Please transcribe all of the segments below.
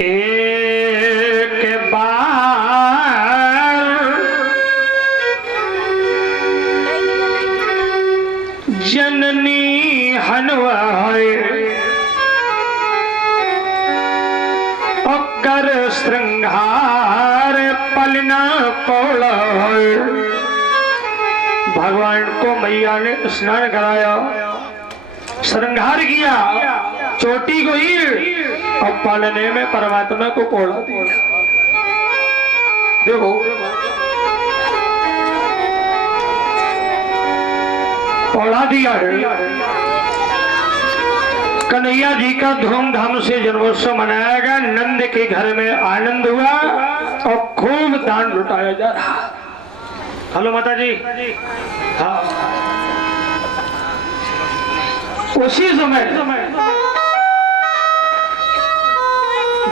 एक बार जननी हनवाए अकर श्रृंगार पलना पौड़ा। भगवान को मैया ने स्नान कराया, श्रृंगार किया, चोटी को ही और पालने में परमात्मा को पौड़ा दिया। देखो पौड़ा दिया है। कन्हैया जी का धूमधाम से जन्मोत्सव मनाया गया। नंद के घर में आनंद हुआ और खूब दान लुटाया जा रहा। हेलो माता जी। हाँ, उसी समय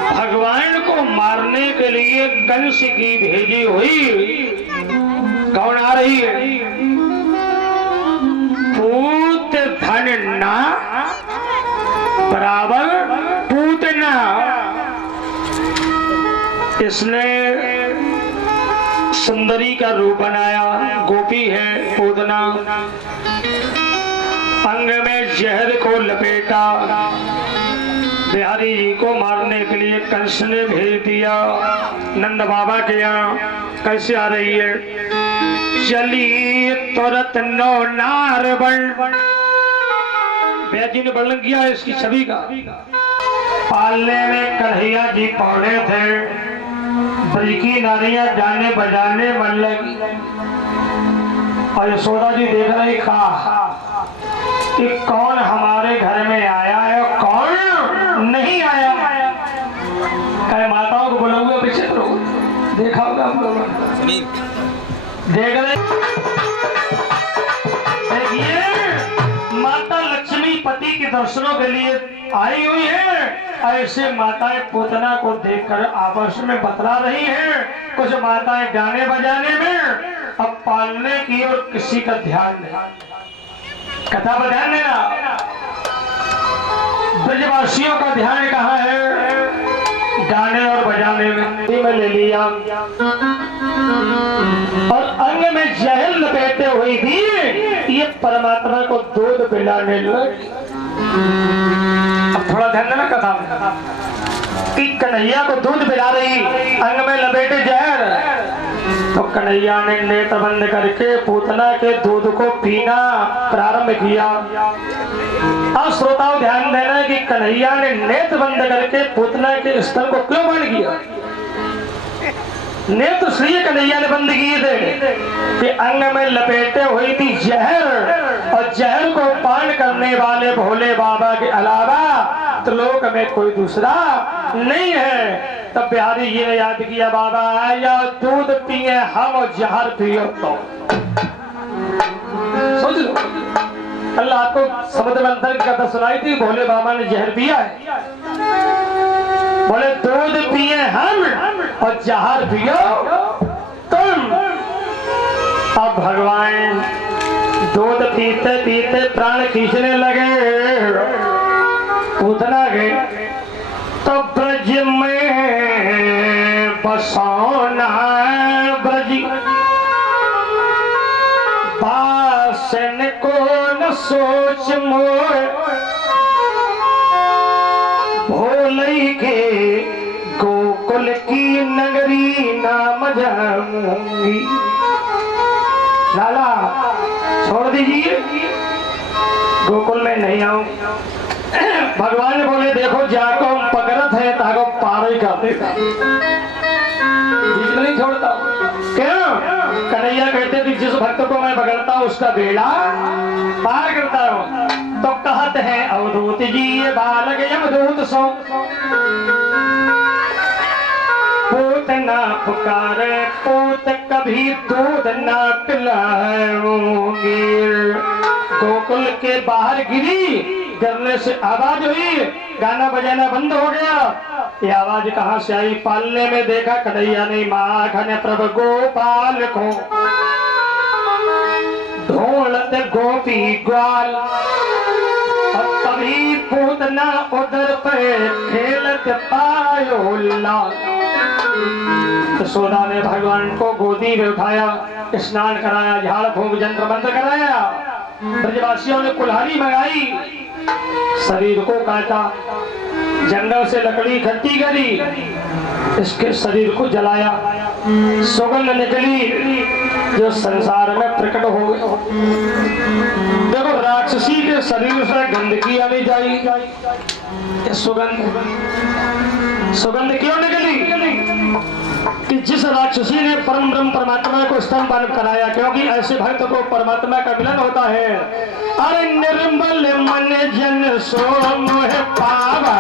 भगवान को मारने के लिए कंस की भेजी हुई कौन आ रही है? पूत धन ना बराबर पूतना। इसने सुंदरी का रूप बनाया, गोपी है पूतना। अंग में जहर को लपेटा, बिहारी जी को मारने के लिए कंस ने भेज दिया। नंद बाबा के यहाँ कैसे आ रही है? चली तुरंत नो नार बन। जी ने वर्णन किया है इसकी छवि का। पालने में कन्हैया जी पौड़े थे, ब्रज की नारियां जाने बजाने मन लगी। और यशोदा जी देख रही कि कौन हमारे घर में आया है और कौन नहीं आया। कई माताओं को बोलोगे पीछे तो देखा होगा आप लोगों ने, देख रहे। देखिए माता लक्ष्मी पति के दर्शनों के लिए आई हुई है। ऐसे माताएं पूतना को देखकर आपस में बतला रही हैं। कुछ माताएं गाने बजाने में, अब पालने की और किसी का ध्यान नहीं। कथा पर ध्यान देना, ब्रजवासियों का ध्यान कहाँ है? गाने और बजाने में ले लिया और अंग में जहर लपेटे हुई थी। ये परमात्मा को दूध पिलाने लगी। अब थोड़ा ध्यान देना कथा में कि कन्हैया को दूध पिला रही, अंग में लपेटे जहर। तो कन्हैया ने नेत्र बंद करके पूतना के दूध को पीना प्रारंभ किया। अब श्रोताओं ध्यान देना कि कन्हैया ने नेत्र बंद करके पूतना के स्थल को क्यों बंद किया? नेत्र इसलिए कन्हैया ने बंद किए थे कि अंग में लपेटे हुई थी जहर, और जहर को पान करने वाले भोले बाबा के अलावा त्रिलोक में कोई दूसरा नहीं है। तब बिहारी जी ने याद किया, बाबा आया दूध पिए हम और जहर पियो तो। सोच लो, कल आपको समुद्र मंथन की कथा सुनाई थी, भोले बाबा ने जहर पिया है। बोले दूध पिए हम और जहर पियो तुम। अब भगवान दूध पीते पीते प्राण खींचने लगे। पूतना गए तो ब्रज में बसौना ब्रज बासन को न सोच मोर भोलई के गोकुल की नगरी नाम जाऊंगी। लाला छोड़ दीजिए, गोकुल में नहीं आऊं। भगवान बोले देखो जाको हम पकड़त है ताको पार ही कर देता, बीच में नहीं छोड़ता। क्यों? कन्हैया कहते कि जिस भक्त को मैं पकड़ता हूँ उसका बेड़ा पार करता हूँ। तो कहते हैं अवधूत जी ये बालक यमदूत सो पूत ना पुकारे पूत कभी दूध ना पिलाऊंगी। गोकुल के बाहर गिरी, गिरने से आवाज हुई, गाना बजाना बंद हो गया। ये आवाज कहाँ से आई? पालने में देखा कन्हैया ने माखन प्रभु गोपाल को ढोलत गोपी ग्वाल। और तभी कूदना उधर पे खेलत पायो लाल। यशोदा ने भगवान को गोदी में उठाया, स्नान कराया, झाड़ फूंक जंत्र मंत्र कराया। ब्रजवासियों ने कुल्हाड़ी मंगाई, शरीर को काटा, जंगल से लकड़ी इकट्ठी करी, इसके शरीर को जलाया। सुगंध निकली जो संसार में प्रकट हो गई। देखो राक्षसी के शरीर से गंदगी आनी चाहिए। सुगंध क्यों निकली? कि जिस राक्षसी ने परम ब्रह्म परमात्मा को स्तनपान कराया, क्योंकि ऐसे भक्त को परमात्मा का मिलन होता है। अरे निर्मल मन जन सो मोह पावा,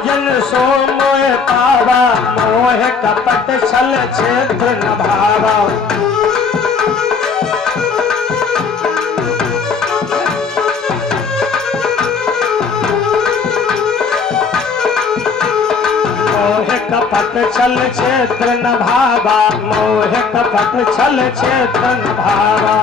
जन सो मोह पावा, मोह कपट छल छेत्र न भावा। मोह कपट छल छेत्र न भावा, मोह कपट छल छेत्र न भावा।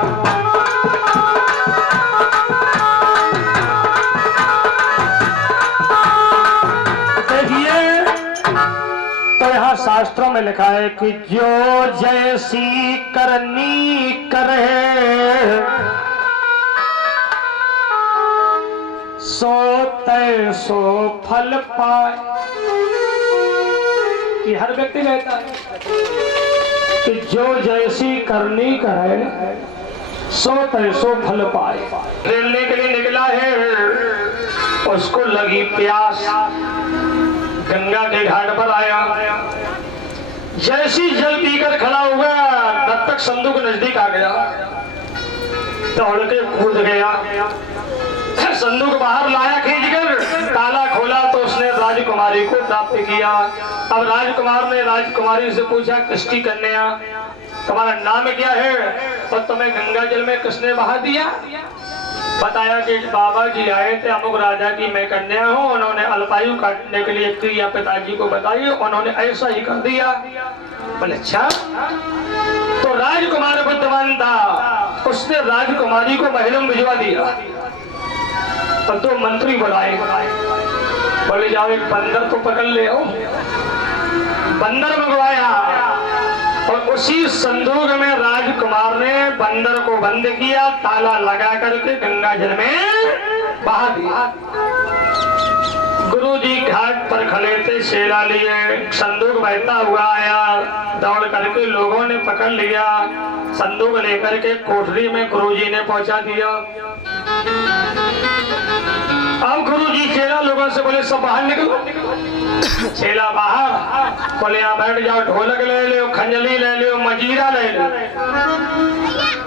शास्त्रों में लिखा है कि जो जैसी करनी करे, सो तय सो फल पाए। कि हर व्यक्ति कहता है कि जो जैसी करनी करे, सो तय सो फल पाए। खेलने के लिए निकला है, उसको लगी प्यास, गंगा के घाट पर आया। जैसी जल पीकर खड़ा हुआ, तब तक संदूक नजदीक आ गया, दौड़ के कूद गया, संदूक बाहर लाया, खींचकर ताला खोला तो उसने राजकुमारी को प्राप्त किया। अब राजकुमार ने राजकुमारी से पूछा, किसकी कन्या, तुम्हारा नाम क्या है और तुम्हें गंगा जल में किसने बहा दिया? बताया कि बाबा जी आए थे, अमुक राजा की मैं कन्या हूँ, उन्होंने अल्पायु काटने के लिए क्रिया पिताजी को बताई, उन्होंने ऐसा ही कर दिया। बोले अच्छा। तो राजकुमार बुद्धिमान था, उसने राजकुमारी को महलों में भिजवा दिया और दो मंत्री बुलाए, बोले जाओ एक बंदर तो पकड़ ले आओ। बंदर मंगवाया और उसी संदूक में राजकुमार ने बंदर को बंद किया, ताला लगा करके गंगा जल में बहा दिया। गुरुजी घाट पर खड़े थे, शेरा लिए, संदूक बहता हुआ आया, दौड़ करके लोगों ने पकड़ लिया, संदूक लेकर के कोठरी में गुरुजी ने पहुंचा दिया। अब गुरुजी चेला लोगों से बोले सब बाहर निकलो। चेला बाहर बोले यहाँ बैठ जाओ, ढोलक ले लो, खंजली ले लो, मजीरा ले लो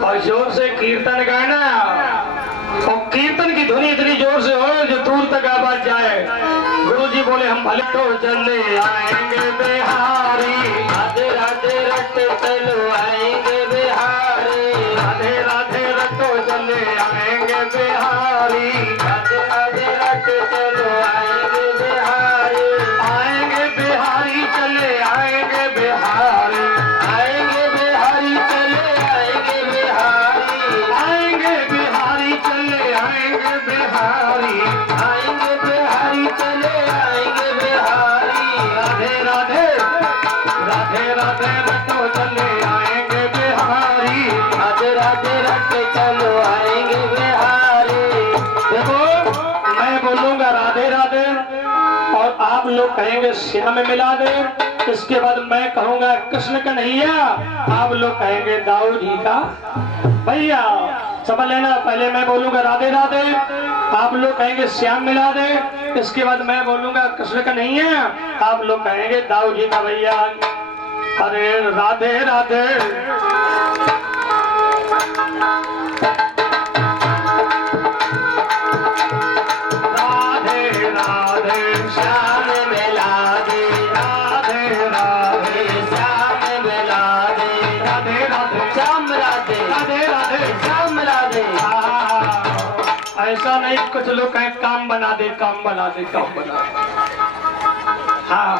और जोर से कीर्तन गाना। और कीर्तन की ध्वनि इतनी जोर से हो जो दूर तक आवाज जाए। गुरुजी बोले हम भले तो चले आएंगे बिहारी, राधे राधे रटते चलो आएंगे बिहारी, राधे राधे रटो चले आएंगे बिहारी, राधे राधे रटते चलो आएंगे बिहारी, आएंगे बिहारी चले आएंगे बिहारी, आएंगे बिहारी चले आएंगे बिहारी, आएंगे बिहारी चले आएंगे बिहारी, आएंगे बिहारी चले आएंगे बिहारी, राधे राधे राधे राधे रटो चले आएंगे बिहारी, राधे राधे रटो चलो आएंगे बिहारी। देखो मैं बोलूंगा राधे राधे और आप लोग कहेंगे श्याम में मिला दे, इसके बाद मैं कहूंगा कृष्ण कन्हैया, आप लोग कहेंगे दाऊ जी का भैया। समझ लेना, पहले मैं बोलूंगा राधे राधे, आप लोग कहेंगे श्याम मिला दे, इसके बाद मैं बोलूंगा कृष्ण कन्हैया, आप लोग कहेंगे दाऊ जी का भैया। अरे राधे राधे राधे राधे श्याम मिला दे, राधे राधे श्याम मिला दे, राधे राधे श्याम राधे, राधे राधे श्याम राधे। ऐसा नहीं कुछ लोग कहें काम बना दे, काम बना दे, काम बना दे। हाँ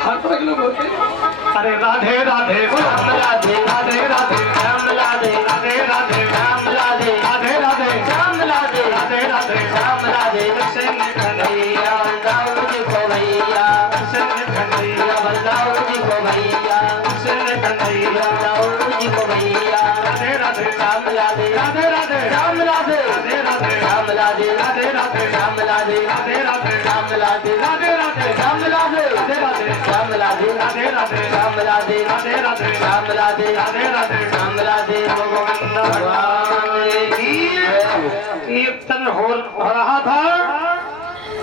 हर तरह के लोग होते हैं। अरे राधे राधे राम राधे राधे राधे राम राधे राधे राधे राम राधे राधे राधे राम राधे राधे राधे राम राधे कृष्ण कन्हैया बलराम जी को भैया कृष्ण कन्हैया बलराम जी को भैया कृष्ण कन्हैया बलराम जी को भैया राधे राधे राम राधे राधे राधे राम राधे राधे राधे राम राधे राधे राधे राम राधे राधे राधे राम राधे राधे राधे राम राधे राधे राधे राम राधे राधे राधे राम राधे राधे राधे राम राधे राधे राधे राम राधे गोविंद भगवान की कीर्तन हो रहा था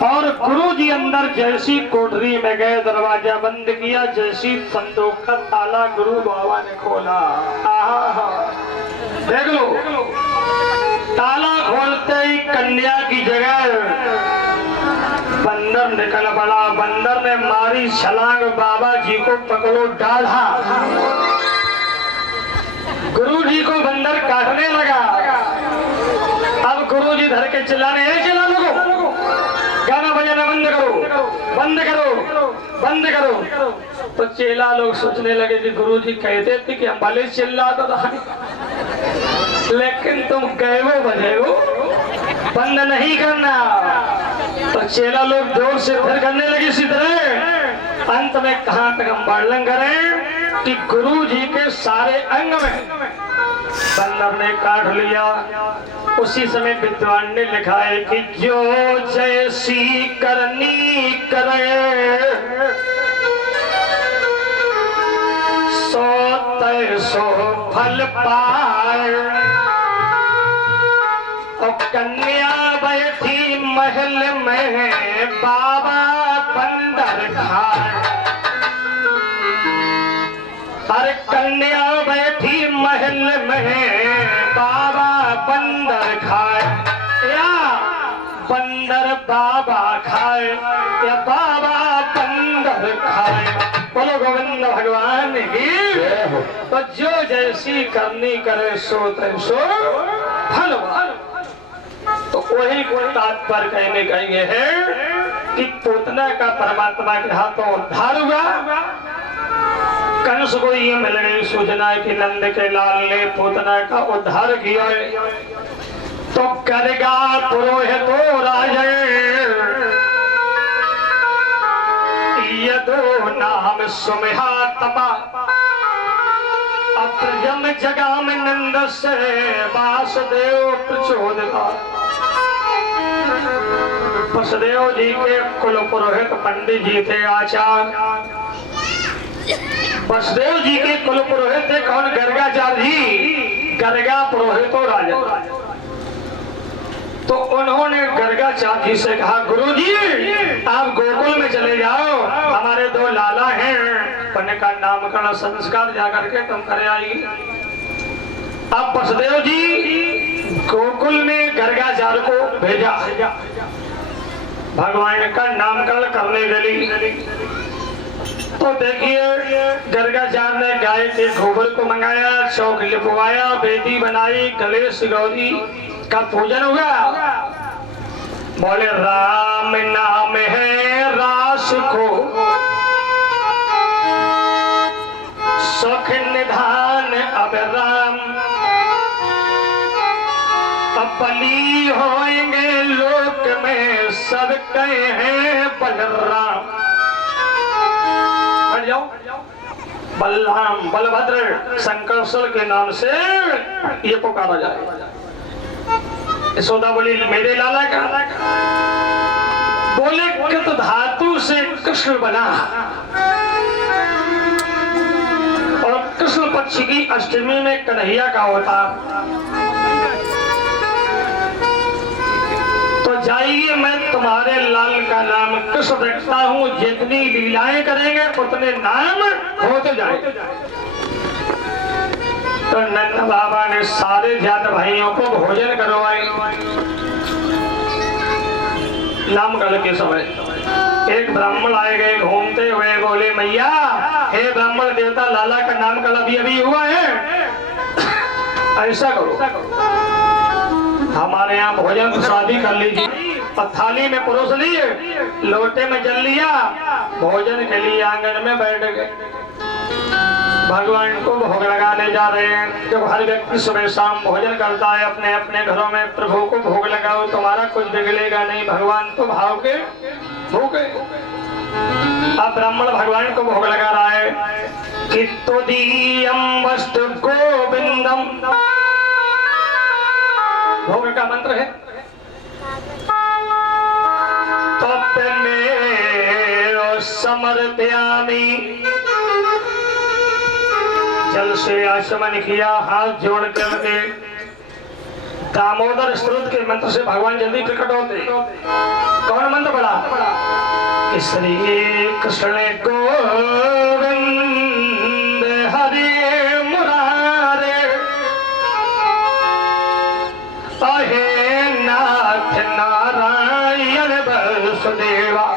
और गुरु जी अंदर जैसी कोठरी में गए, दरवाजा बंद किया, जैसी संदूक का ताला गुरु बाबा ने खोला। आहा देख लो, ताला खोलते ही कन्या की जगह बंदर निकल पड़ा। बंदर ने मारी छलांग, बाबा जी को पकड़ो डाला। गुरु जी को बंदर काटने लगा। अब गुरु जी धर के चिल्लाने, चिल्ला लोगो, गाना बजाना बंद करो, बंद करो, बंद करो। तो चेला लोग सोचने लगे कि गुरु जी कहते थे कि हम भले चिल्लाता रहा, लेकिन तुम गए हो बजे हो, बंद नहीं करना। तो चेला लोग जोर से फिर करने लगे इसी तरह। अंत में कहां तक हम वर्णन करें कि गुरु जी के सारे अंग में बंदर ने काट लिया। उसी समय विद्वान ने लिखा है कि जो जैसी करनी करे सो तैसो फल पाए। और कन्या बैठी महल में बाबा बंदर खाए। हर कन्या बैठी महल में बाबा बंदर खाए, या बंदर बाबा खाए, या बाबा बंदर खाए। बोलो गोविंद भगवान की। तो जो जैसी करनी करे सो तैसो फल। तो वही तात्पर्य कहने का ये है कि पूतना का परमात्मा के हाथों उद्धार हुआ। कंस को ये मिल गई सूचना कि नंद के लाल ने पूतना का उद्धार किया है। तो करेगा पुरोहित राजे यदो नाम सुमिहा तपा। अप्रजम जगा में नंद से वासुदेव प्रचोदिता। वसुदेव जी के कुल पुरोहित पंडित जी थे आचार्य। वसुदेव जी के कुल पुरोहित थे कौन? गर्गाचार्य जी, गर्गा पुरोहित और राजा। तो उन्होंने गर्गाचार्य जी से कहा, गुरुजी आप गोकुल में चले जाओ, हमारे दो लाला हैं, उन्हें का नामकरण संस्कार जाकर के तुम करे आएगी। अब वसुदेव जी गोकुल में गर्गाचार्य को भेजा भगवान का नामकरण करने के लिए। तो देखिए गर्गाचार्य ने गाय के गोबर को मंगाया, चौक लिपवाया, बेदी बनाई, गणेश गौरी का पूजन हुआ। बोले राम नाम है रास को सुख निधान अब राम। अब बली होंगे लोक में सब कहे हैं बलराम। जाओ बलराम बलभद्र शंकरसल के नाम से ये पुकारा जाए। यशोदा बोली मेरे लाला का। बोले कृत धातु से कृष्ण बना और कृष्ण पक्ष की अष्टमी में कन्हैया का होता। तो जाइए मैं तुम्हारे लाल का नाम कृष्ण रखता हूँ, जितनी लीलाएं करेंगे उतने नाम होते जाए। तो नंद बाबा ने सारे जात भाइयों को भोजन करवाए। नामकरण के समय एक ब्राह्मण आए गए घूमते हुए, बोले मैया हे ब्राह्मण देवता, लाला का नामकरण अभी अभी हुआ है, ऐसा करो हमारे यहाँ भोजन शादी कर लीजिए। और थाली में परोस लिए, लोटे में जल लिया, भोजन के लिए आंगन में बैठ गए। भगवान को भोग लगाने जा रहे हैं। जब हर व्यक्ति सुबह शाम भोजन करता है अपने अपने घरों में, प्रभु को भोग लगाओ, तुम्हारा कुछ बिगड़ेगा नहीं, भगवान तो भाव के भूखे। अब ब्राह्मण भगवान को भोग लगा रहा है कि तुदीयम वस्तु गोविंदम, भोग का मंत्र है। तब में समर्पयामि, जल से आचमन किया, हाथ जोड़ करके दामोदर स्तोत्र के मंत्र से भगवान जल्दी प्रकट होते। कौन मंत्र पढ़ा? कि श्री कृष्ण गोविंद हरे मुरारे, अहे नाथ नारायण वसुदेवा,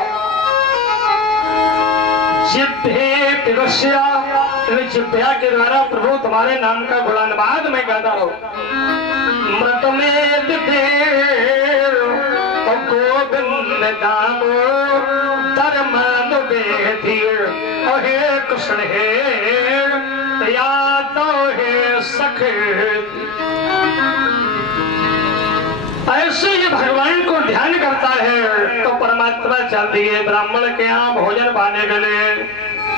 जिभ्ये पिबस्या, जिभ्या के द्वारा प्रभु तुम्हारे नाम का गुणानुवाद में गाता रहो। मृत में गोविंद दामो धर्मान वेधीर, अहे कृष्ण हे यादव हे सख। ऐसे ये भगवान को ध्यान करता है तो परमात्मा चाहती है ब्राह्मण के यहाँ भोजन पाने के लिए।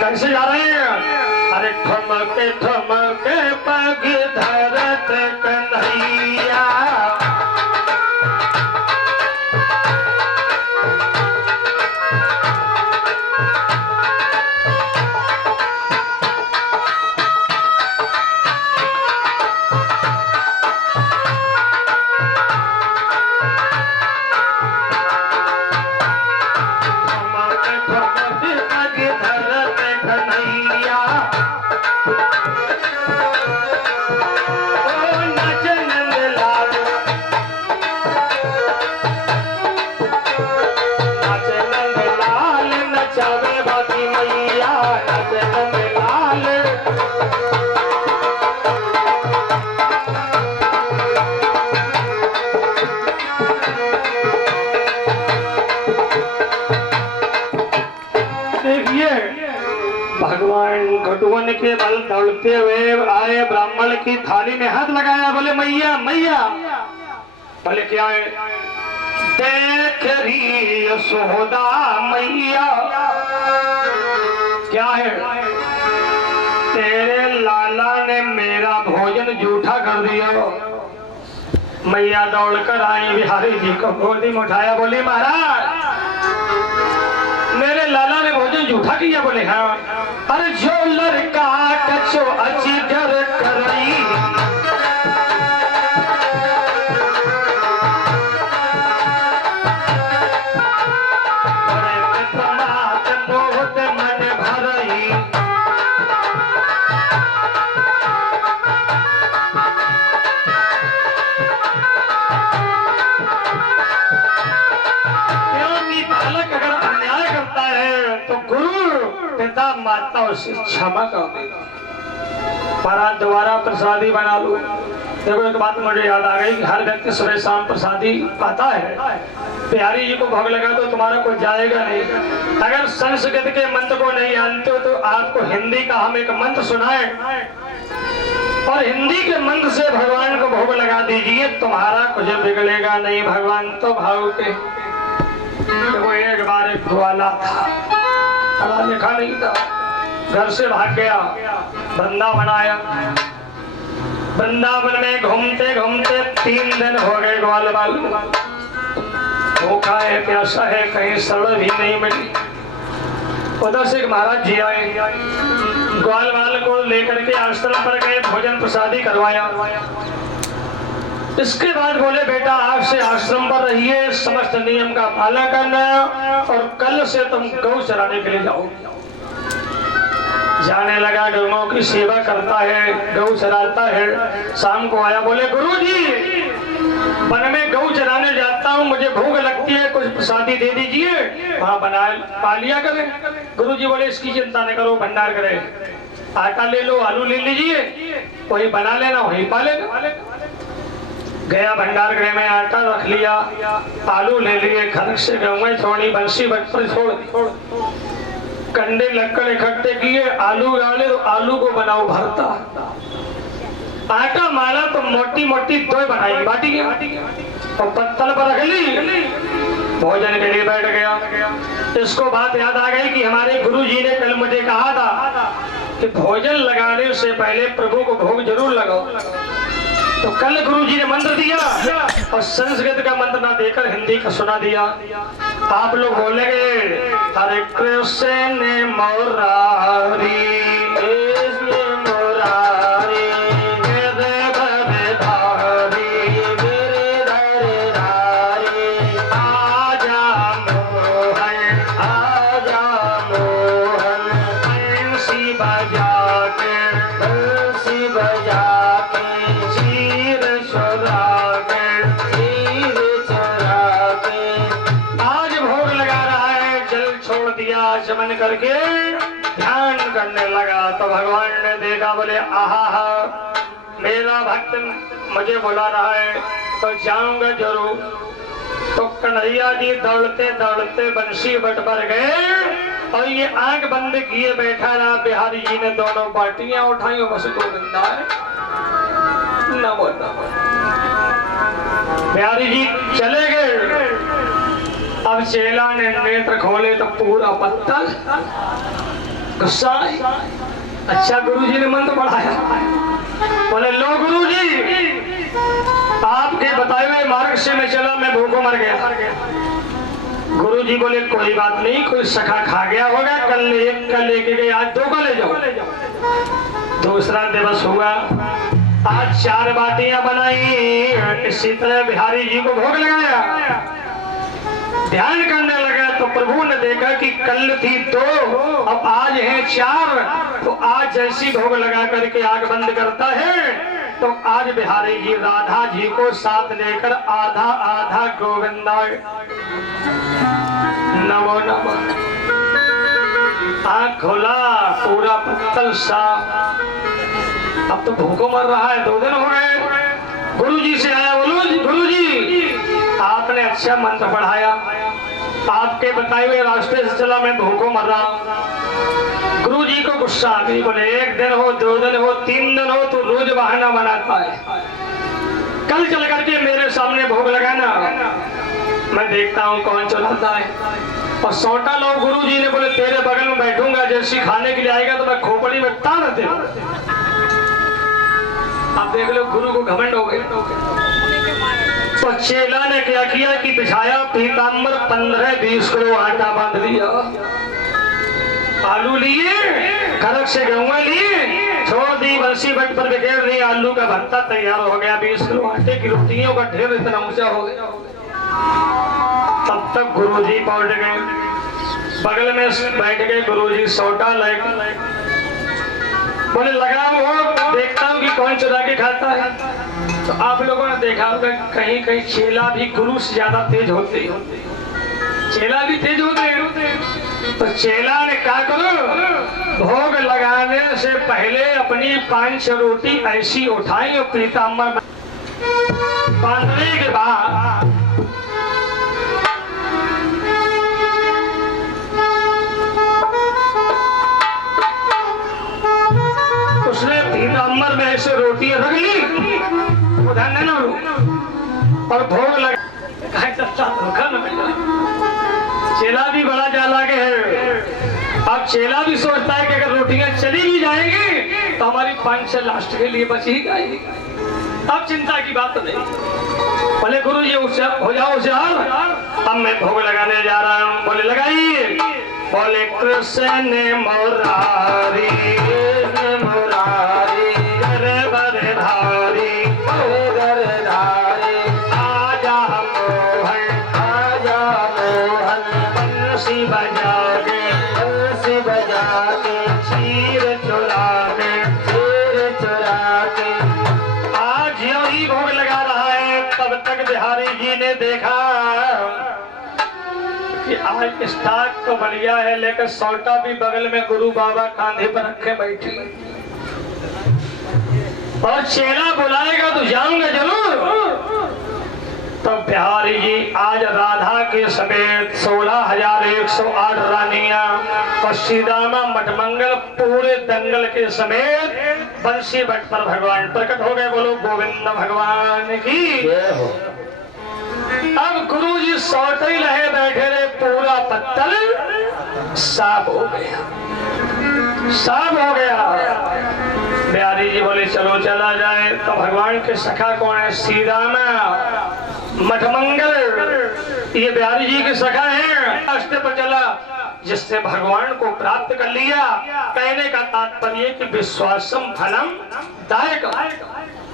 कैसे जा रहे हैं? अरे ठमके ठमके पग धरत कन्हैया, घटुवन के बल दौड़ते हुए आए, ब्राह्मण की थाली में हाथ लगाया, बोले मैया मैया। बोले क्या है? देख रही यशोदा मैया, क्या है? तेरे लाला ने मेरा भोजन जूठा कर दिया। मैया दौड़कर आई, बिहारी जी को गोदी में उठाया, बोली महाराज मेरे लाला ने भोजन जूठा किया। बोले हाँ। अरे जो लड़का कचो अजिगर करई, मन भरई, क्योंकि बालक अगर अन्याय करता है तो गुरु पिता माता उसे क्षमा कर देगा। महाराज दोबारा प्रसादी बना लो। देखो एक बात मुझे याद आ गई कि हर व्यक्ति सुबह शाम प्रसादी पाता है, बिहारी जी को भोग लगा तो तुम्हारा कुछ जाएगा नहीं। अगर संस्कृत के मंत्र को नहीं जानते हो तो आपको हिंदी का हम एक मंत्र सुनाए और हिंदी के मंत्र से भगवान को भोग लगा दीजिए, तुम्हारा कुछ बिगड़ेगा नहीं। भगवान तो भाव के। देखो एक बार एक ग्वाला था, पढ़ा लिखा नहीं था, घर से भाग गया, वृंदावन आया। वृंदावन में घूमते घूमते 3 दिन हो गए। ग्वाल वाल भूखा है, प्यासा है, कहीं सड़क भी नहीं मिली। उधर से महाराज जी आए, ग्वाल वाल को लेकर के आश्रम पर गए, भोजन प्रसादी करवाया। इसके बाद बोले बेटा आपसे आश्रम पर रहिए, समस्त नियम का पालन करना और कल से तुम गौ चराने के लिए जाओ। जाने लगा, गौओं की सेवा करता है, गौ चराता है। शाम को आया, बोले गुरुजी वन में गौ चराने जाता हूँ, मुझे भूख लगती है, कुछ प्रसादी दे दीजिए। वहाँ बना पा लिया करें। गुरुजी बोले इसकी चिंता न करो, भंडार करें, आटा ले लो, आलू ले लीजिए, वही बना लेना, वही पा लेना। गया भंडार गृह में, आटा रख लिया, आलू ले लिए, घर से गऊ छोड़ी, बंसी बट पर छोड़। कंडे लक्कड़ इकट्ठे किए, आलू डाले तो आलू को बनाओ भरता, आटा माला तो मोटी मोटी दो बनाई बाटी के और पत्तल पर रख ली, भोजन के लिए बैठ गया। इसको बात याद आ गई कि हमारे गुरुजी ने कल मुझे कहा था कि भोजन लगाने से पहले प्रभु को भोग जरूर लगाओ। तो कल गुरुजी ने मंत्र दिया और संस्कृत का मंत्र ना देकर हिंदी का सुना दिया। आप लोग बोलेंगे हरे कृष्ण मुरारी कृष्ण मुरारी चमन करके ध्यान करने लगा। तो भगवान ने देखा, बोले आहा मेरा भक्त मुझे बुला रहा है तो जाऊंगा जरूर। तो कन्हैया जी दौड़ते दौड़ते बंसी बट पर गए और ये आंख बंद किए बैठा रहा। बिहारी जी ने दोनों बाटियां उठाई, बस गोविंदा नमो नमो। बिहारी जी चले गए। अब चेला ने नेत्र खोले तो पूरा पत्तल गुस्सा। अच्छा गुरुजी ने मंत्र पढ़ाया। बोले लो गुरुजी, आपके बताए हुए मार्ग से मैं चला, मैं भूखों मर गया। गुरुजी बोले कोई बात नहीं, कोई सखा खा गया होगा, कल एक का लेके गए, आज दो का ले जाओ। दूसरा दिवस हुआ, आज 4 बाटियां बनाई। इसी तरह बिहारी जी को भोग लगाया। ध्यान करने लगा तो प्रभु ने देखा कि कल थी 2 अब आज है 4। तो आज जैसी भोग लगा करके आग बंद करता है तो आज बिहारी जी राधा जी को साथ लेकर आधा आधा गोविंदा नमो नमो। आँख खोला, पूरा पत्तल साफ। अब तो भूखों मर रहा है, 2 दिन हो गए। गुरुजी से आया, बोलो गुरुजी आपने अच्छा मंत्र पढ़ाया, आपके बताए हुए रास्ते से चला, मैं भूखों मर रहा हूं। गुरुजी को गुस्सा आ गई। बोले 1 दिन हो, 2 दिन हो, 3 दिन हो, तो रोज बहाना बनाता है। कल चल करके मेरे सामने भोग लगाना, मैं देखता हूँ कौन चलाता है। और सौटा लोग गुरुजी ने बोले तेरे बगल में बैठूंगा, जैसी खाने के लिए आएगा तो मैं खोपड़ी में तान दे। आप देख लो गुरु को घमंड हो गए। तो चेला ने क्या किया कि बिछाया पीताम्बर, 15-20 किलो आटा बांध दिया, आलू लिए, कड़क से गेहूं लिए, छोड़ दी, बंसी बट पर बिखेर दी। आलू का भत्ता तैयार हो गया। 20 किलो आटे की रोटियों का ढेर इतना ऊंचा हो गया। तब तक गुरुजी पहुंच गए, बगल में बैठ गए गुरुजी, सौटा लेकर बोले लगाओ हो, देखता हूँ कि कौन चुरा के खाता है। तो आप लोगों ने देखा होगा कहीं कहीं चेला भी गुरु से ज्यादा तेज होते, चेला भी तेज होते हैं। तो चेला ने क्या करो, भोग लगाने से पहले अपनी 5 रोटी ऐसी उठाई और पीताम्बर बांधने के बाद उसने पीताम्बर में ऐसे रोटी रख ली और भोग लगा। चेला भी बड़ा जाला के है। अब चेला भी सोचता है कि अगर रोटियां चली भी जाएंगी तो हमारी 5 लास्ट के लिए बच ही जाएगी। अब चिंता की बात नहीं। बोले गुरु जी हो जाओ होशियार, अब मैं भोग लगाने जा रहा हूँ। बोले लगाइए। बोले कृष्ण मुरारी कृष्ण मुरारी गर बर धारी देखा कि आज स्टाक तो बढ़िया है, लेकिन सौटा भी बगल में गुरु बाबा कांधे पर रखे बैठी। और चेला बुलाएगा तो जाऊंगा जरूर। तो बिहारी जी आज राधा के समेत 16,108 रानियां और सीदामा मठमंगल पूरे दंगल के समेत बंसी भट्ट पर भगवान प्रकट हो गए। बोलो गोविंद भगवान की। जय हो। अब गुरु जी सौते ही रहे बैठे रहे, पूरा पत्तल साफ हो गया, साफ हो गया। बिहारी जी बोले चलो चला जाए। तो भगवान के सखा कौन है? सीदामा मठमंगल, ये बिहारी जी के सखा हैं। रास्ते पर चला जिससे भगवान को प्राप्त कर लिया। कहने का तात्पर्य कि विश्वासम फलम दायक,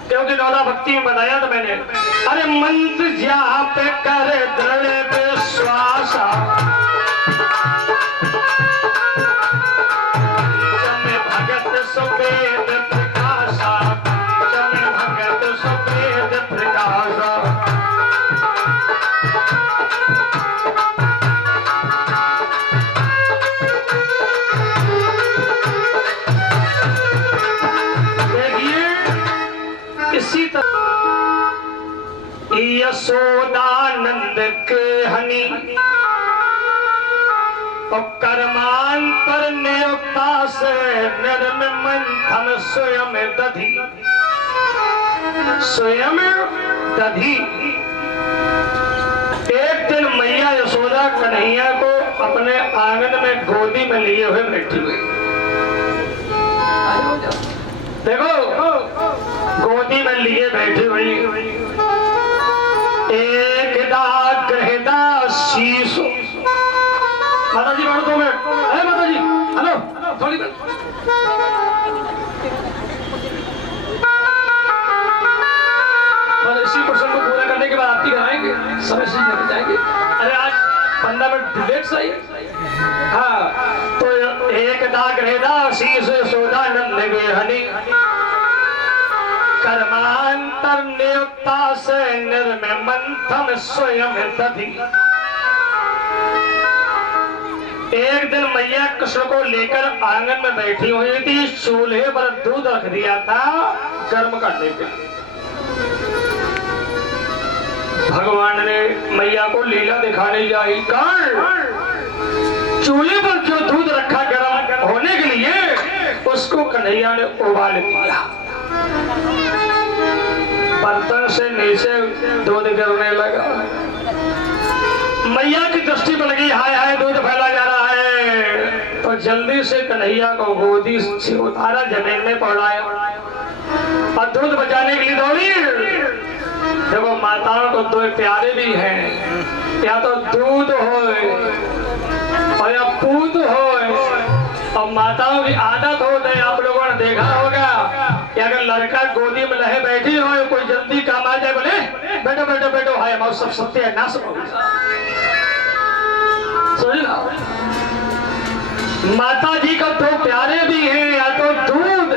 क्योंकि नौला भक्ति में बताया था मैंने। अरे मंत्र जाप कर दृढ़ विश्वास, जमे भगत सुवेद प्रकाशा, जमे भगत सुवेद प्रकाशा। इसी तरह यशोदानंद के हनी और कर्मांतर नियुक्ता से निर्म मंथन स्वयं दधी, स्वयं दधी। एक दिन मैया यशोदा कन्हैया को अपने आंगन में गोदी में लिए हुए बैठी हुई। देखो गोदी में लिए बैठी हुई। एक दाग्रहदा शीश, माता जी बैठो 2 मिनट। अरे माता जी हेलो, थोड़ी मिनट। और इसी प्रश्न को पूरा करने के बाद आपकी कराएंगे, समय से लेकर जाएंगे। अरे आज 15 मिनट लेट सही। हाँ, तो एक दाग्रहदा शीश यशोदानंद के हनी, कर्मांतर नियुक्ता से निर्मय मंथन स्वयं दधी। एक दिन मैया कृष्ण को लेकर आंगन में बैठी हुई थी। चूल्हे पर दूध रख दिया था गर्म करने के लिए। भगवान ने मैया को लीला दिखाने जाई। चूल्हे पर जो दूध रखा गर्म होने के लिए, उसको कन्हैया ने उबाल दिया। बर्तन से नीचे दूध गिरने लगा। मैया की दृष्टि पर लगी, हाय हाय दूध फैला जा रहा है। तो जल्दी से कन्हैया को गोदी से उतारा, जमीन में पड़ाया और दूध बचाने के लिए दौड़ी। देखो माताओं को 2 प्यारे भी हैं, या तो दूध हो और या पूत हो। और माताओं की आदत हो गई, आप लोगों ने देखा होगा कि अगर लड़का गोदी में लहे बैठी हो, कोई जल्दी काम आ जाए, बोले बैठो बैठो बैठो, हाय मौत सब सत्यानाश हो गया। माता जी का 2 प्यारे भी हैं, या तो दूध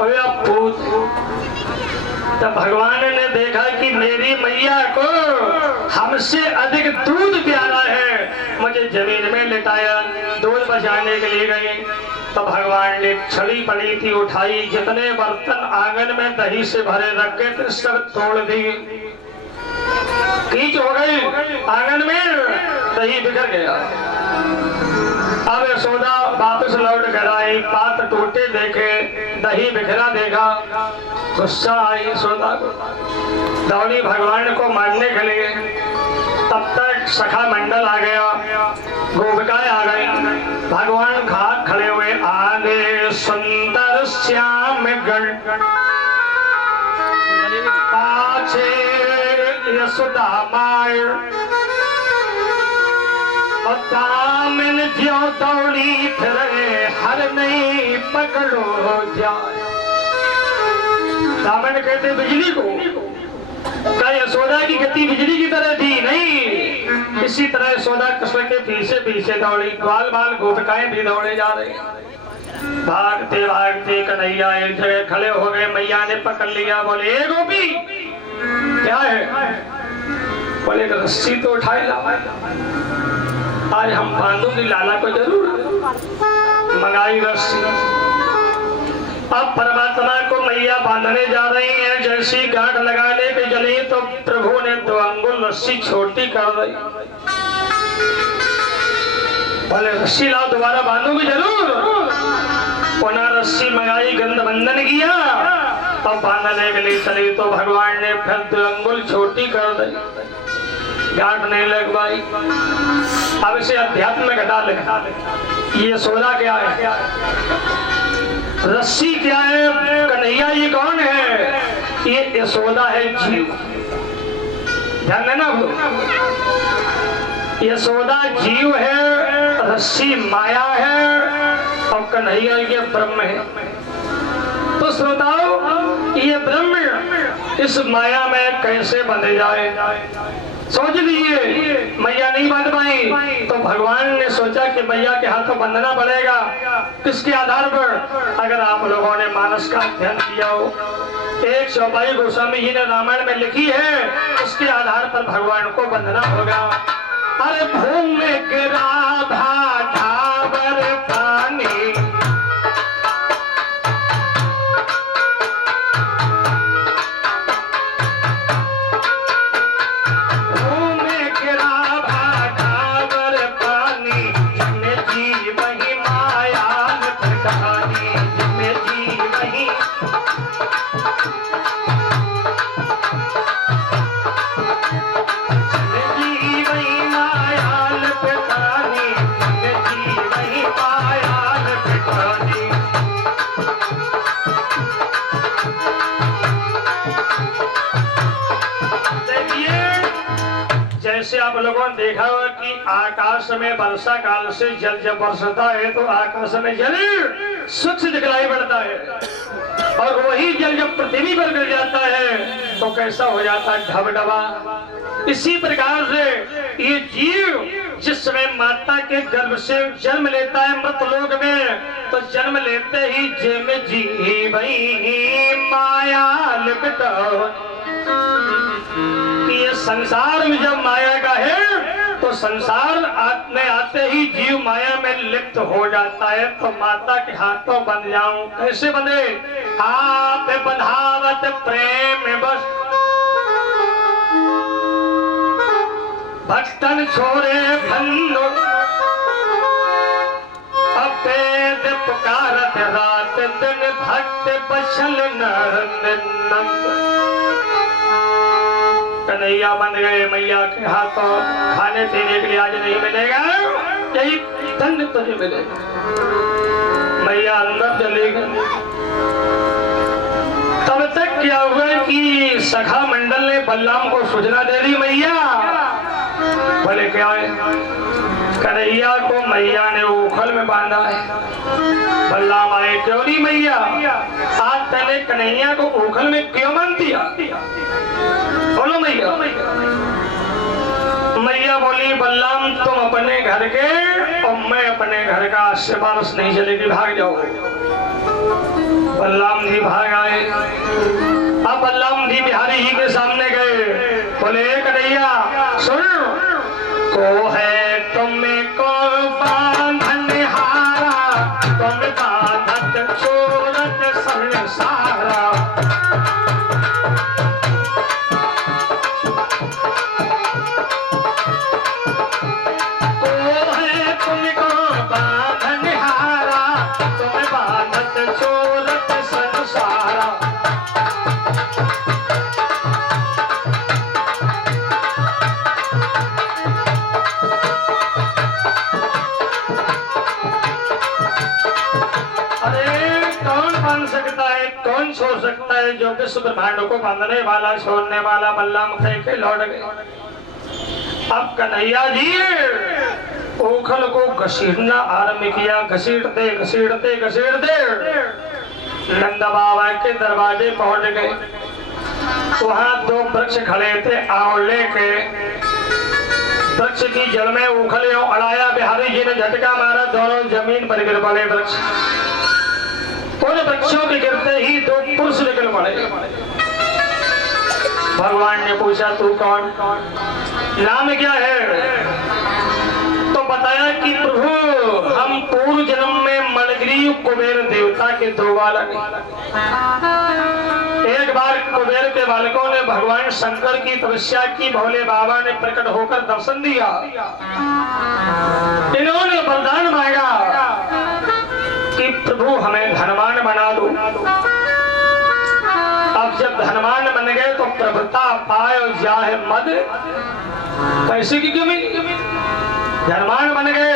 और या पूत। तब भगवान ने देखा कि मेरी मैया को हमसे अधिक दूध प्यारा है, मुझे जमीन में लिटाया, दूध बचाने के लिए गए। तो भगवान ने छड़ी पड़ी थी उठाई, जितने बर्तन आंगन में दही से भरे रखे थे सब तोड़ दिए। कीच हो गई आंगन में, दही बिखर गया। अब यशोदा वापस लौट कर आई, पात्र टूटे देखे, दही बिखरा देखा, गुस्सा आई यशोदा को। दौड़ी भगवान को मारने के लिए। तब तक सखा मंडल आ गया, गोपिकाएं आ गई। भगवान घाट खड़े हुए, आगे सुंदर श्याम गण, पाछे यशोदा माय, और दामन ज्यों दौड़ी फिरे, हर नहीं पकड़ो जाए। दामन कहते बिजली को। क्या यशोदा की गति बिजली की तरह थी? नहीं। इसी तरह यशोदा कृष्ण के पीछे पीछे दौड़ी, ग्वाल बाल गोपिकाएं भी दौड़े जा रही। भागते भागते कन्हैया एक जगह खड़े हो गए। मैया ने पकड़ लिया, बोले ए गोपी क्या है? बोले रस्सी तो उठाए ला, आज हम बांधूंगी लाला को जरूर। मंगाई रस्सी, अब परमात्मा को मैया बांधने जा रही है। जैसी गांठ लगाने की चली तो प्रभु ने 2 अंगुल रस्सी छोटी कर दी। बोले रस्सी लाओ, दोबारा बांधोगे जरूर। पुनः रस्सी मंगाई, गंध बंधन किया, अब बांधने के लिए चली तो भगवान ने फिर 2 अंगुल छोटी कर दी, गांठ नहीं लग पाई। अब इसे अध्यात्म में घटा ले। ये सोना क्या है, रस्सी क्या है, कन्हैया ये कौन है? ये यशोदा है जीव। ध्यान देना, यशोदा जीव है, रस्सी माया है और कन्हैया ये ब्रह्म है। तो श्रोताओ, ये ब्रह्म इस माया में कैसे बंधे जाए? सोच लीजिए, मैया नहीं बांध पाई तो भगवान ने सोचा कि मैया के हाथों बंधना पड़ेगा। किसके आधार पर? अगर आप लोगों ने मानस का अध्ययन किया हो, 1 चौपाई गोस्वामी जी ने रामायण में लिखी है, उसके आधार पर भगवान को बंधना होगा। अरे भूमि गिरा भावर पानी, जैसे आप लोगों ने देखा होगा कि आकाश में वर्षा काल से जल जब बरसता है तो आकाश में जल स्वच्छ दिखलाई पड़ता है, और वही जल जब पृथ्वी पर गिर जाता है तो कैसा हो जाता है, ढबढबा। इसी प्रकार से ये जीव जिस समय माता के गर्भ से जन्म लेता है मृतलोक में, तो जन्म लेते ही जे में जी भई माया लिपटा। ये संसार में जब माया का है तो संसार में आते ही जीव माया में लिप्त हो जाता है। तो माता के हाथों बंध जाऊं, कैसे बंधे? आप बंधावत प्रेम बस, भक्तन छोरे बंधु, अपेद पुकारत रात दिन, भक्त बचल नंद। कन्हैया बन गए मैया के हाथों, खाने पीने के लिए आज नहीं मिलेगा, यही दंड तुझे मिलेगा। मैया अंदर चली गई। तब तक क्या हुआ कि सखा मंडल ने बलराम को सूचना दे दी, मैया बोले क्या है? कन्हैया को मैया ने उखल में बांधा है। बलराम आए, क्यों नहीं मैया, आज पहले कन्हैया को उखल में क्यों बांध दिया? बोलो मैया। मैया बोली, बलराम तुम अपने घर के और मैं अपने घर का, सिफारिश नहीं चलेगी, भाग जाओ। बलराम जी भाग आए। अब बलराम जी बिहारी जी के सामने गए, बोले कन्हैया सुन, को है तुम्हें को बांधन हारा, तुम बांधत छोड़त संसारा। कौन छोड़ सकता है जो विश्व ब्रह्मांड को बांधने वाला, छोड़ने वाला? बलराम कह के लौट गए। अब कन्हैया जी ओखल को घसीटना आरंभ किया, घसीटते घसीटते घसीटते नंदा बाबा के दरवाजे पहुंच गए। वहां 2 वृक्ष खड़े थे, आंवले के वृक्ष की जड़ में उखल अड़ाया। बिहारी जी ने झटका मारा, दोनों जमीन पर गिर पड़े वृक्ष। उन वृक्षों के गिरते ही 2 पुरुष निकल पड़े। भगवान ने पूछा तू कौन, नाम क्या है? तो बताया कि प्रभु हम पूर्व जन्म में मणिग्रीव श्री कुबेर देवता के दो बालक। एक बार कुबेर के बालकों ने भगवान शंकर की तपस्या की, भोले बाबा ने प्रकट होकर दर्शन दिया। इन्होंने वरदान मांगा कि प्रभु हमें धनवान बना दो। अब जब धनवान बन गए तो प्रभुता पाए जाहे मद, पैसे की कमी, धनवान बन गए,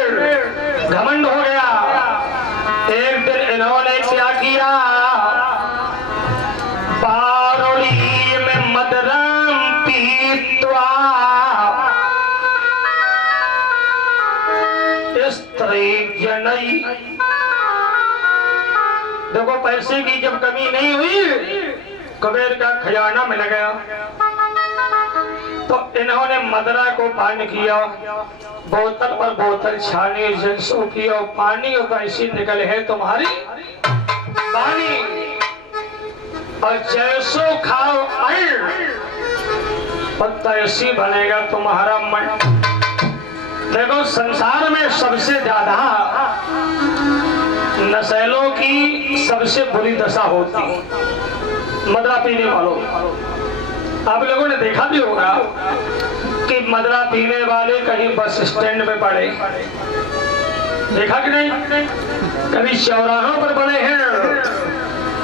घमंड हो गया। एक दिन इन्होंने क्या किया, पारोली में मदराम पीतवा स्त्री जनई। देखो पैसे की जब कमी नहीं हुई, कुबेर का खजाना मिल गया, तो इन्होंने मदरा को पान किया, बोतल पर बोतल छानी, जैसो किया पानी और कैसी निकल है तुम्हारी पानी, और जैसो खाओ अन्न और तैसी बनेगा तुम्हारा मन। देखो संसार में सबसे ज्यादा नशेलों की सबसे बुरी दशा होती मदरा पीने वालों। आप लोगों ने देखा भी होगा कि मदरा पीने वाले कहीं बस स्टैंड पे पड़े, देखा कि नहीं? कभी चौराहों पर पड़े हैं,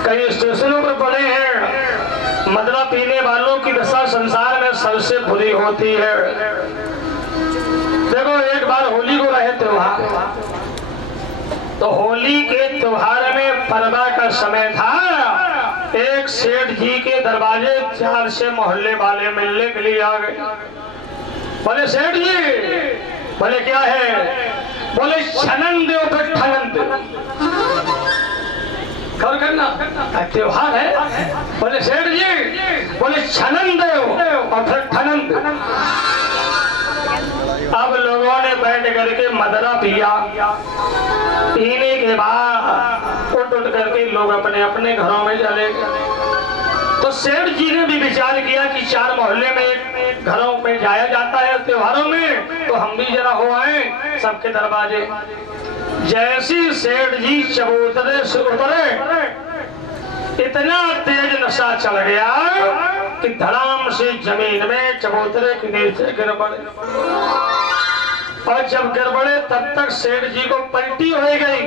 कहीं स्टेशनों पर पड़े हैं। मदरा पीने वालों की दशा संसार में सबसे बुरी होती है। देखो एक बार होली को रहे त्योहार, तो होली के त्योहार में परवा का समय था। एक सेठ जी के दरवाजे 4 से मोहल्ले वाले मिलने के लिए आ गए। बोले सेठ जी, बोले क्या है? बोले छनन दो फिर ठनन दो। कौन करना त्योहार है? बोले सेठ जी, बोले छनन दो और फिर ठनन दो। अब लोगों ने बैठ करके मदरा पिया, पीने के बाद उठ करके लोग अपने अपने घरों में चले गए। तो सेठ जी ने भी विचार किया कि 4 मोहल्ले में घरों में जाया जाता है त्योहारों में, तो हम भी जरा हो आए सबके दरवाजे। जैसी सेठ जी चबूतरे से उतरे, इतना तेज नशा चढ़ गया कि धड़ाम से जमीन में चबूतरे के नीचे गिर पड़े। और जब गिर पड़े तब तक सेठ जी को पलटी हो गई,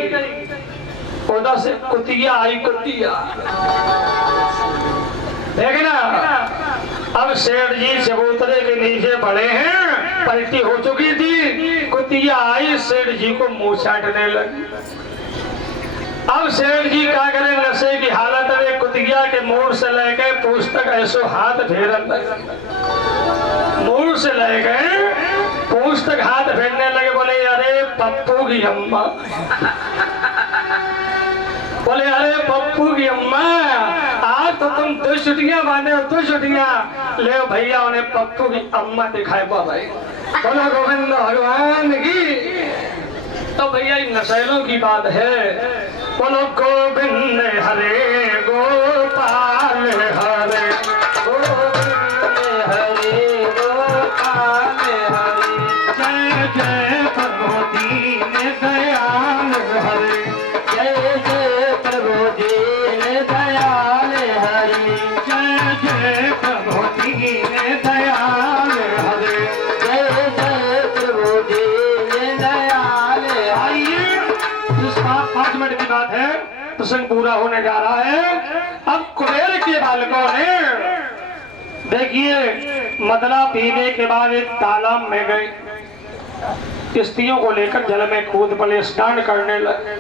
उधर से कुतिया आई, कुतिया देखना। अब सेठ जी चबूतरे के नीचे पड़े हैं, पलटी हो चुकी थी, कुतिया आई, सेठ जी को मुंह चाटने लगी। अब सेठ जी क्या करें, नशे की हालत में कुतिया के मुंह से लेकर पूछ तक ऐसो हाथ फेरन लगे, मुंह से लेकर पूछ तक हाथ फेरने लगे। बोले अरे पप्पू की अम्मा, बोले अरे पप्पू की अम्मा, आज तो तुम 2 छुट्टियां बांधे हो, 2 छुट्टियां ले भैया, उन्हें पप्पू की अम्मा दिखाए भाई। बोलो गोविंद भगवान की। तो भैया नशेलों की बात है। बोलो गोविंद हरे गोपाल हरे, गोविंद हरे गोपाल हरे, जय जय प्रभु दीन दयाल हरे, जय जय प्रभु दीन दयाल हरे, जय जय प्रभु दीन दयाल हरे, जय जय प्रभु दीन दयाल। आइए 5 मिनट की बात है, प्रसंग पूरा होने जा रहा है। अब कुबेर के बालकों ने देखिए मदरा पीने के बाद एक तालाब में गए, किश्तियों को लेकर जल में कूद पड़े, स्नान करने लगे।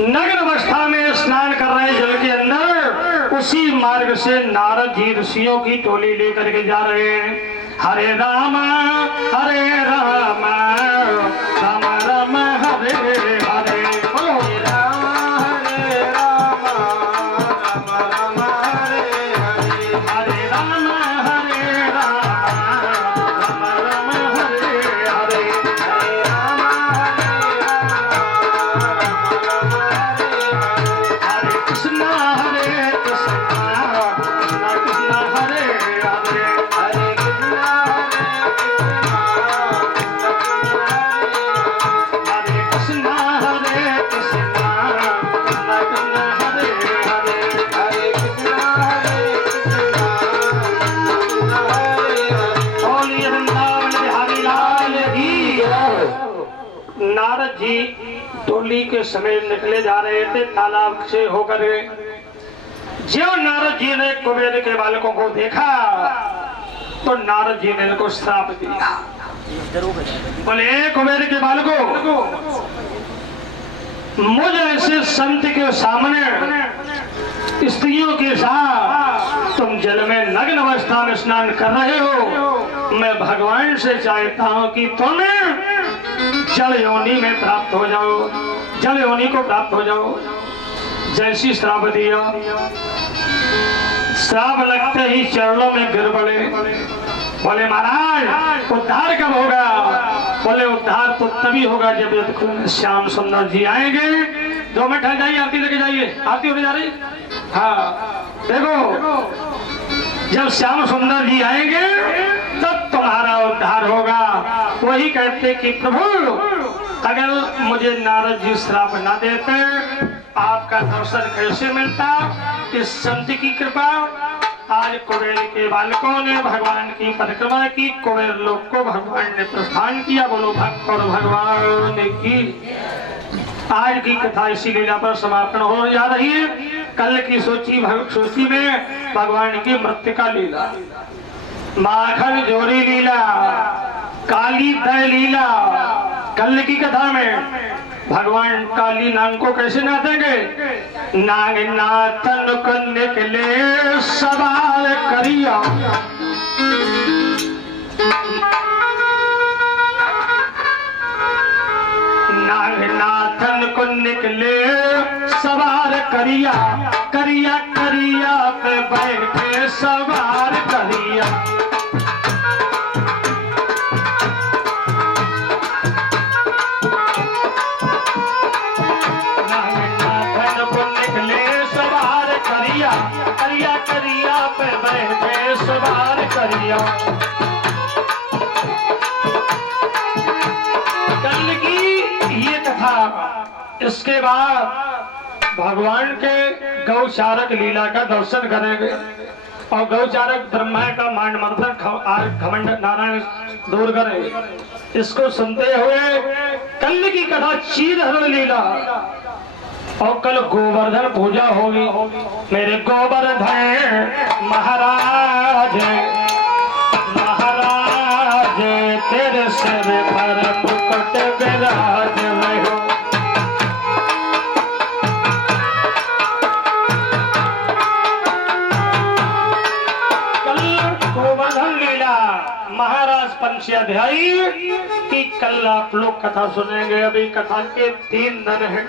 नग्न अवस्था में स्नान कर रहे जल के अंदर, उसी मार्ग से नारद जी ऋषियों की टोली लेकर के जा रहे हैं। हरे राम हरे राम, राम राम हरे हरे, बोलो राम हरे राम, राम राम हरे हरे, हरे राम हरे राम, राम राम हरे हरे, हरे राम हरे राम, राम राम हरे हरे, हरे कृष्णा कृष्णा कृष्णा हरे हरे, हरे कृष्णा नारद जी डोली के समय निकले जा रहे थे तालाब से होकर। जो नारद जी ने कुबेर के बालकों को देखा तो नारद जी ने इनको श्राप दिया। बोले कुबेर के बालकों, मुझ ऐसे संत के सामने स्त्रियों के साथ तुम जल में नग्न अवस्था में स्नान कर रहे हो। मैं भगवान से चाहता हूं कि तुम जल योनि में प्राप्त हो जाओ, जल योनि को प्राप्त हो जाओ। जैसी श्राप दिया, श्राप लगते ही चरणों में गिर पड़े। बोले महाराज उद्धार कब होगा? बोले उद्धार तो तभी होगा जब श्याम सुंदर जी आएंगे। 2 मिनट ठहर जाइए, आरती लेके जाइए, आरती होने जा रही। हाँ देखो, जब श्याम सुंदर जी आएंगे तब तुम्हारा उद्धार होगा। वही कहते कि प्रभु अगर मुझे नारद जी श्राप ना देते आपका दर्शन कैसे मिलता? इस संत की कृपा आज कुबेर के बालकों ने भगवान की परिक्रमा की, कुबेर लोक को भगवान ने प्रस्थान किया। बोलो भक्त और भगवान की। आज की कथा इसी लीला पर समापन हो जा रही है। कल की सूची में भगवान की मृत्तिका लीला, माखन जोरी लीला, काली दय लीला। कल की कथा में भगवान काली नाग को कैसे नाचेंगे? नाग नाथन को निकले सवाल करिया, नाग नाथन को निकले सवार करिया, करिया करिया पे बैठे सवार करिया। करिया करिया पे बैठे सवार करिया। कल की ये कथा, इसके बाद भगवान के गौचारक लीला का दर्शन करेंगे और गौचारक ब्रह्मा का मांड मर्दन घमंड नारायण दूर करेंगे। इसको सुनते हुए कल की कथा चीरहरण लीला और कल गोवर्धन पूजा होगी। मेरे गोवर्धन महाराज, महाराज तेरे सिर पर मुकुट विराज रहो। कल गोवर्धन लीला महाराज पंचाध्यायी की कल आप लोग कथा सुनेंगे। अभी कथा के 3 दिन हैं।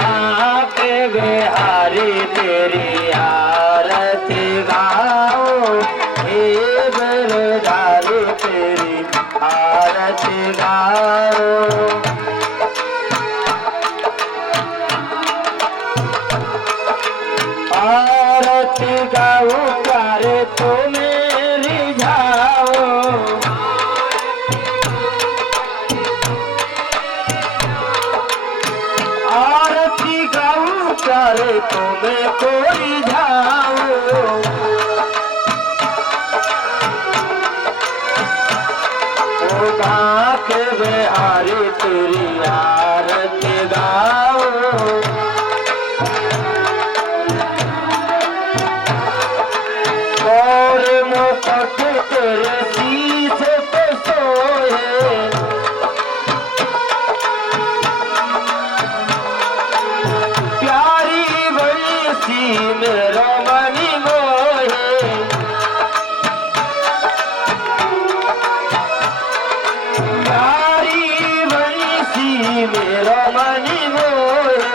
आपे बिहारी तेरी आरती गाओ, हे बिरधारी तेरी आरती गाओ। आरती गाओ प्यारे तो मेरी जाओ, प्यारे तुम्हें कोई जाओ। ओ गा के बिहारी तेरी आरती गाओ, और मुकुट तेरे शीश पे सोए, मेरो मणि मोहे, प्यारी बंसी मेरो मणि मोहे।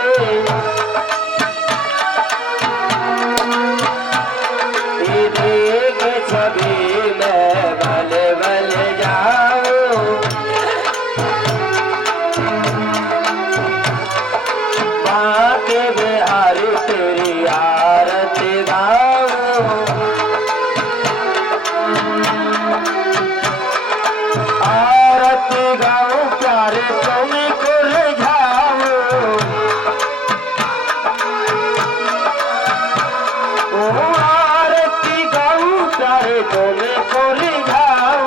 देख छवि में बल बल जाओ, बाके बिहारी तेरी आरती गाओ। आरती गाओ प्यारे तुम्हें कुल जाओ, ओ आरती गाओ प्यारे तुम्हें कुल जाओ।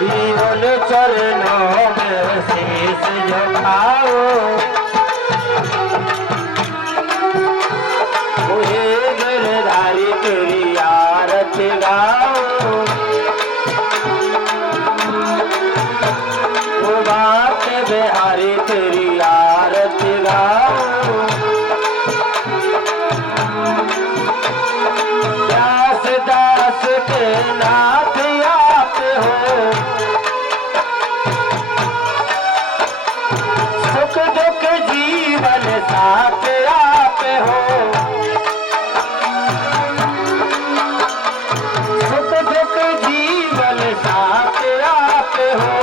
उन चरणों में शीश झुकाओ, हे गिरधारी तेरी आरती गाओ, बात बिहारी तेरी आरती गाओ, दास दास के नाथ आप हो, सुख दुख जीवन साथ आप हो, सुख दुख जीवन साथ आप हो,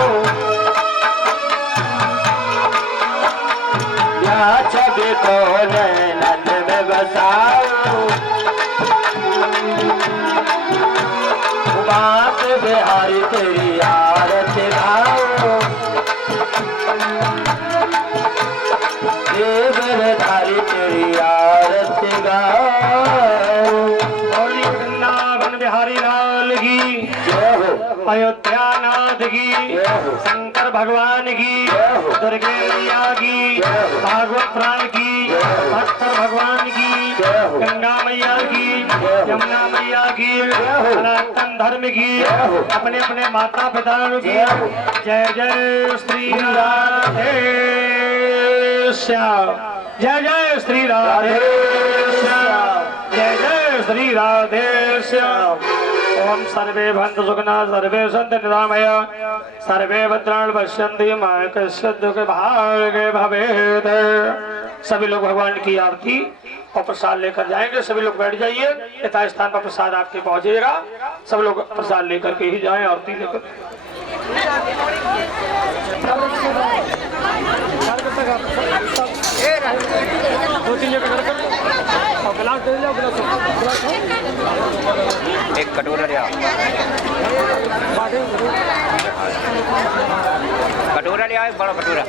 छवि को नैनन में बसाओ, बात बिहारी तेरी आरती गाओ, ये गिरधारी तेरी आरती गाओ। बोली वृंदावन बिहारी लाल की, जय हो, अयोध्या नाथ की, जय हो, शंकर भगवान की, जय हो, दुर्गे मैया की, जय हो, भागवत प्राण की, जय हो, भक्तर भगवान की, जय हो, गंगा मैया की, जय हो, यमुना मैया की, जय हो, सनातन धर्म की, जय हो, अपने अपने माता पिता की, जय हो, जय जय श्री राधे श्याम, जय जय श्री राधे श्याम, जय जय श्री राधे श्याम। ओम सर्वे भंतु सुखना सर्वे सन्तु निरामया सर्वे भद्राणि पश्यन्ति मा कश्चित् दुःख भाग् भवेत्। सभी लोग भगवान की आरती और प्रसाद लेकर जाएंगे। सभी लोग बैठ जाइए, यथा स्थान पर प्रसाद आपके पहुंचेगा। सब लोग प्रसाद लेकर के ही जाएं, आरती लेकर। एक कटोरा ले आओ, कटोरा ले आओ, एक बड़ा कटोरा।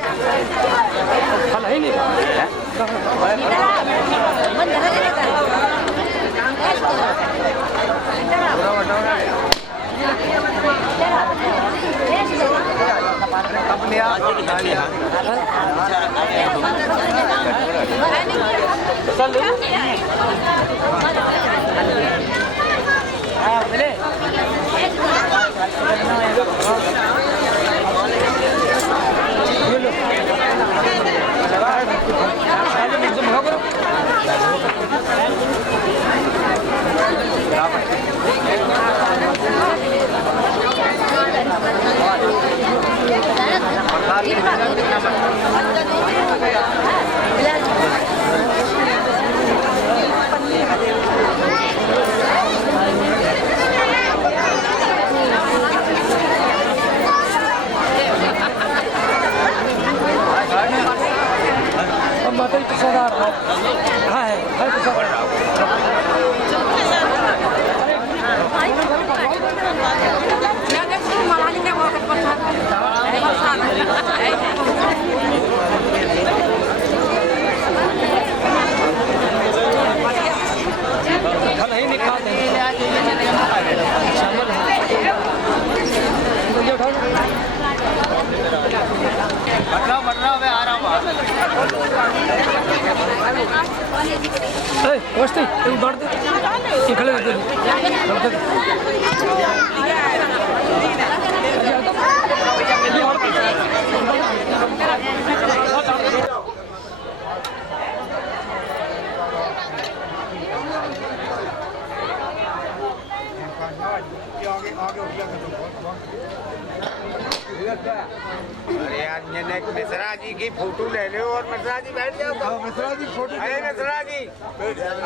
अरे यार ये मिश्रा जी की फोटो ले लो और मिश्रा जी बैठ जाओ। मिश्रा जी फोटो, अरे मिश्रा जी,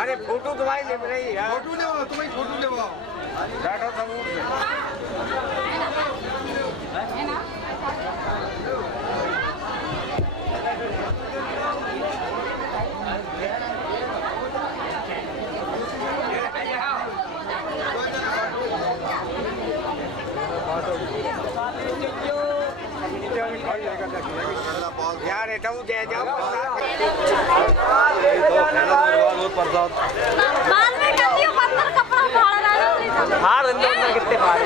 अरे फोटो तुम्हारी ले रही है, फोटो ले आओ, तुम्हारी फोटो ले आओ, बैठो सबूत यार एटा दे जाओ बाल में कटियो पत्थर कपड़ा फाड़ रहा है। हार अंदर कितने फाड़